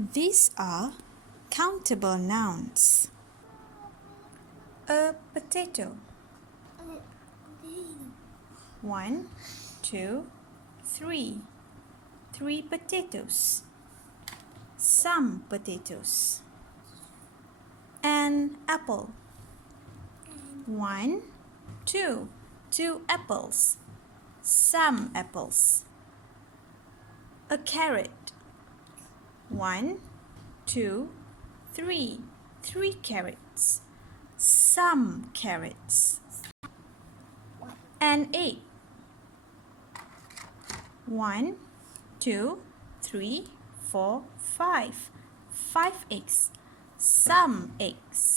These are countable nouns. A potato. 1, 2, 3. 3 potatoes. Some potatoes. An apple. 1, 2. 2 apples. Some apples. A carrot. 1, 2, 3. 3 carrots. Some carrots. An egg. 1, 2, 3, 4, 5. 5 eggs. Some eggs.